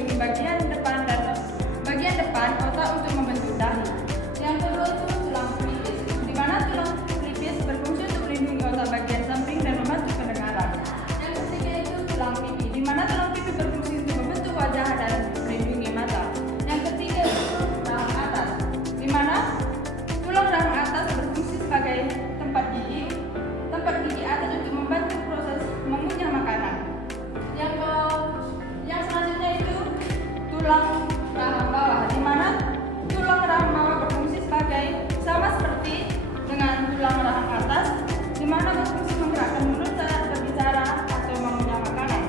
melindungi bagian depan otak untuk membentuk dahi. Yang kedua itu tulang pelipis, di mana tulang pelipis berfungsi untuk melindungi otak bagian samping dan membantu pendengaran. Yang ketiga itu tulang pipi, di mana tulang pipi berfungsi untuk membentuk wajah dan melindungi mata. Yang ketiga itu rahang atas, di mana tulang rahang atas berfungsi sebagai tempat gigi atas untuk membantu proses mengunyah makanan. Yang selanjutnya itu tulang rahang bawah, di mana tulang rahang bawah berfungsi sebagai sama seperti dengan tulang rahang atas, di mana berfungsi menggerakkan mulut saat berbicara atau mengunyah makanan.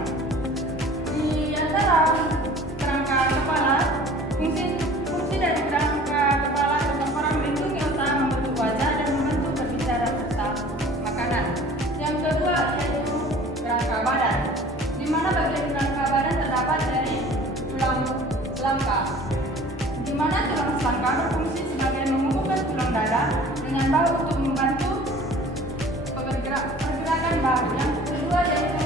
Di antara kerangka kepala, fungsi dari kerangka kepala atau tengkorak melindungi otak, membentuk wajah dan membantu berbicara serta makanan. Yang kedua yaitu kerangka badan, di mana bagian kerangka badan terdapat dari tulang selangka, di mana tulang selangka berfungsi sebagai menghubungkan tulang dada dengan bahu untuk membantu pergerakan bahu. Yang kedua yaitu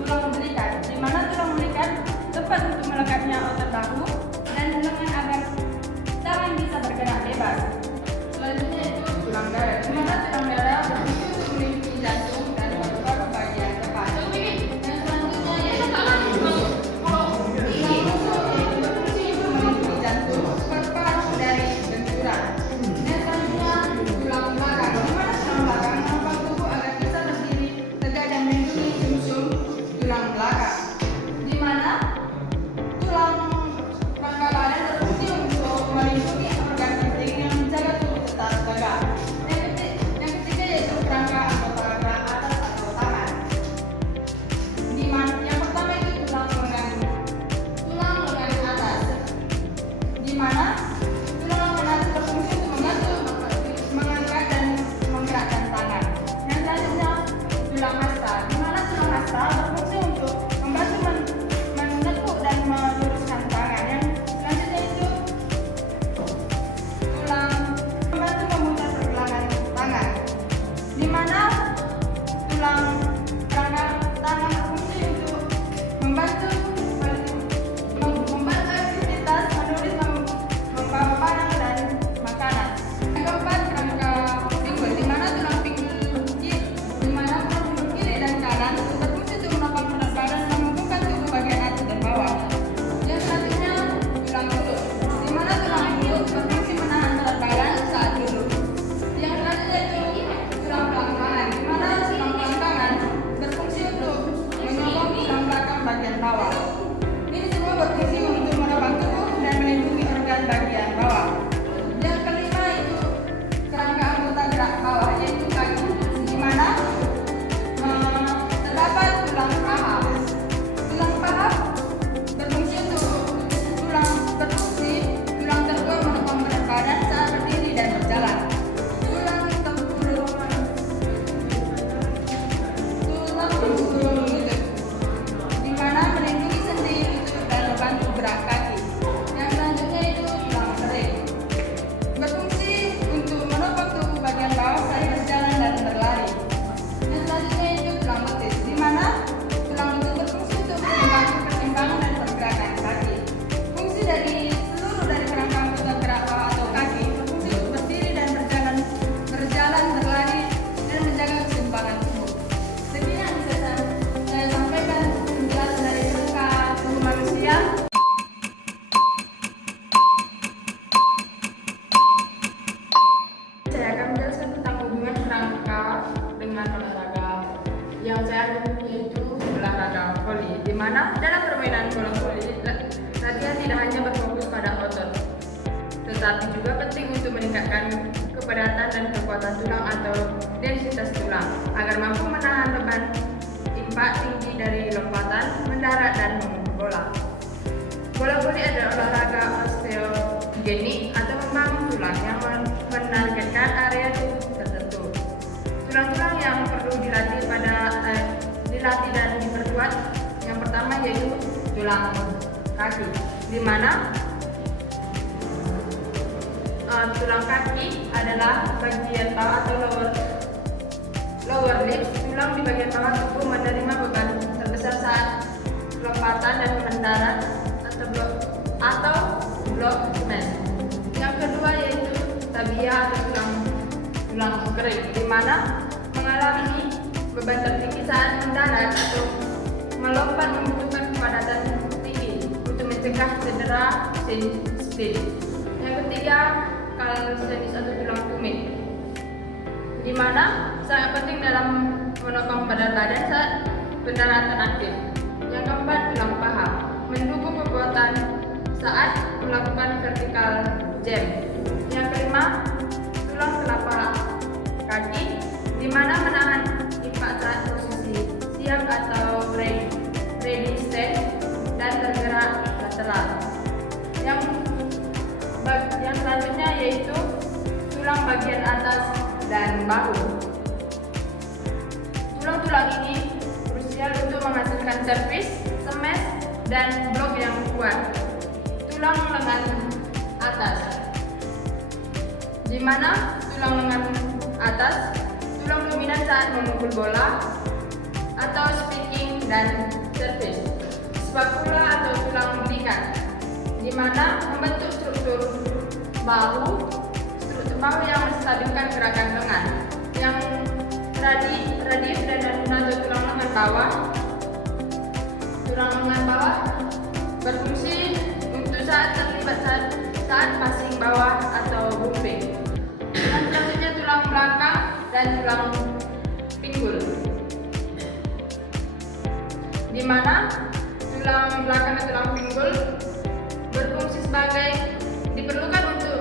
tulang belikat, di mana tulang belikat tepat untuk melekatnya otot bahu dan lengan agar tangan bisa bergerak bebas. Selanjutnya itu tulang dada, di mana tulang dada berfungsi untuk melindungi jantung dan paru-paru bagian depan. Yang selanjutnya yaitu tulang rusuk, berfungsi untuk melindungi jantung, paru-paru dari benturan. Yang selanjutnya tulang belakang, di mana tulang belakang menopang tubuh agar bisa berdiri tegak dan melindungi sumsum tulang belakang. Di mana tulang rangka badan berfungsi untuk melindungi organ penting yang menjaga tubuh tetap tegak. Yang ketiga yaitu kerangka anggota gerak atas atau tangan. Yang pertama itu tulang lengan atas, di mana tulang lengan atas berfungsi untuk membantu mengangkat dan menggerakkan tangan. Yang selanjutnya tulang hasta, di mana tulang hasta berfungsi untuk membantu menekuk dan meluruskan tangan. Yang selanjutnya itu tulang membantu memutar pergelangan tangan, di mana tulang rangka tangan berfungsi untuk membantu aktivitas menulis, membawa barang dan makanan. Yang keempat kerangka pinggul, di mana tulang pinggul kiri dan kanan berfungsi untuk menopang berat badan dan menghubungkan tubuh bagian atas dan bawah. Yang selanjutnya tulang mulut, di mana tulang mulut berfungsi menahan berat badan saat duduk. Yang selanjutnya itu tulang pelangkangan, di mana tulang pelangkangan berfungsi untuk menyokong tulang belakang bagian bawah. Ini semua berfungsi untuk menopang tubuh dan melindungi organ bagian bawah. Yang kelima itu kerangka anggota gerak bawah, yaitu kaki, di mana terdapat tulang paha. Tulang paha berfungsi tulang terkuat menopang berat badan saat berdiri dan berjalan. Tulang tempurung lutut, di mana melindungi sendi lutut dan membantu gerak kaki. Yang selanjutnya itu tulang sering, berfungsi untuk menopang tubuh bagian bawah saat berjalan dan berlari. Yang selanjutnya itu tulang betis, di mana tulang betis berfungsi untuk membantu persimpangan dan pergerakan kaki. Fungsi dari seluruh kerangka anggota gerak bawah atau kaki berfungsi untuk berdiri dan berjalan, berlari dan menjaga keseimbangan tubuh. Sekian yang bisa saya sampaikan penjelasan dari kerangka tubuh manusia. Saya akan menjelaskan tentang hubungan kerangka dengan olahraga yang saya ambil, yaitu olahraga voli, di mana dalam permainan bola voli latihan tidak hanya berfokus pada otot, tetapi juga penting untuk meningkatkan kepadatan dan kekuatan tulang atau densitas tulang agar mampu menahan beban impak tinggi dari lompatan, mendarat dan memukul bola. Bola voli adalah olahraga osteogenik atau membangun tulang yang menargetkan area tubuh tertentu. Tulang-tulang yang perlu dilatih dan diperkuat yang pertama yaitu tulang kaki, di mana tulang kaki adalah bagian bawah atau lower lips. Tulang di bagian bawah tubuh menerima beban terbesar saat lompatan dan mendarat blok smash. Yang kedua yaitu tabia atau tulang kering, di mana mengalami beban tertinggi saat mendarat atau melompat membutuhkan kepadatan tinggi untuk mencegah cedera sensitif. Yang ketiga, kalsinis atau tulang tumit, di mana sangat penting dalam menopang badan saat pendaratan aktif. Yang keempat, tulang paha, mendukung kekuatan saat melakukan vertical jam. Yang kelima, tulang telapak kaki, di mana menahan impak saat posisi siap atau ready stand dan tergerak lateral. Yang selanjutnya yaitu tulang bagian atas dan bahu. Tulang-tulang ini krusial untuk menghasilkan servis, smash, dan blok yang kuat. Tulang lengan atas, di mana tulang lengan atas tulang dominan saat memukul bola atau speaking dan servis. Spatula atau tulang belikat, di mana membentuk struktur bahu yang menstabilkan gerakan lengan. Yang radius dan adunan atau tulang lengan bawah. Tulang lengan bawah berfungsi untuk saat terlibat saat passing bawah atau bumping. Yang selanjutnya tulang belakang dan tulang pinggul, di mana tulang belakang dan tulang pinggul berfungsi sebagai diperlukan untuk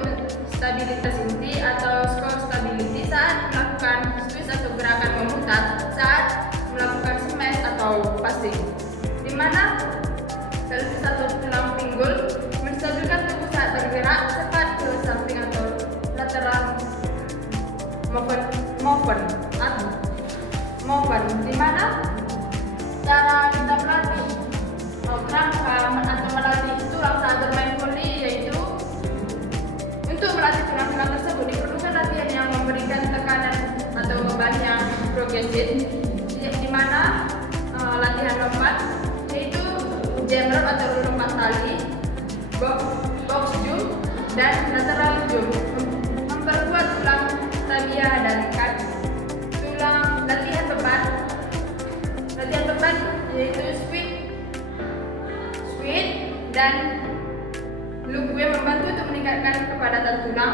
stabilitas inti atau skor stability saat melakukan switch atau gerakan memutar saat melakukan smash atau passing, di mana pelvis atau tulang pinggul menstabilkan tubuh saat bergerak cepat ke samping atau lateral movement, di mana cara kita melatih kerangka atau melatih tulang saat bermain volley yaitu untuk melatih tulang-tulang tersebut diperlukan latihan yang memberikan tekanan atau beban yang progresif, di mana latihan lompat yaitu jam rope atau lompat tali, box jump, dan lateral jump memperkuat tulang tabia dan kaki. Latihan beban yaitu squat dan loop gue membantu untuk meningkatkan kepadatan tulang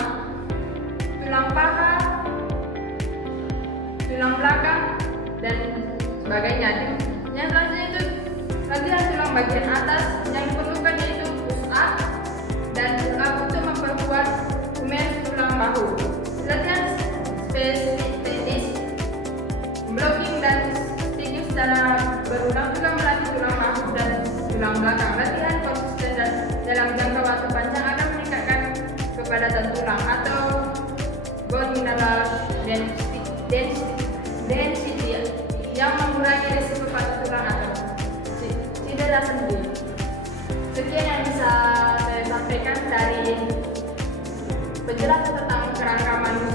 paha, tulang belakang, dan sebagainya. Yang selanjutnya itu latihan tulang bagian atas yang diperlukan yaitu push up dan pull up untuk memperkuat humer tulang bahu. Latihan spesifik teknis blocking dan sticking secara berulang juga melatih tulang bahu dan tulang belakang. Latihan konsisten dalam jangka waktu panjang akan meningkatkan kepadatan tulang atau bone mineral density yang mengurangi risiko patah tulang atau cedera sendi. Sekian yang bisa saya sampaikan dari penjelasan tentang kerangka manusia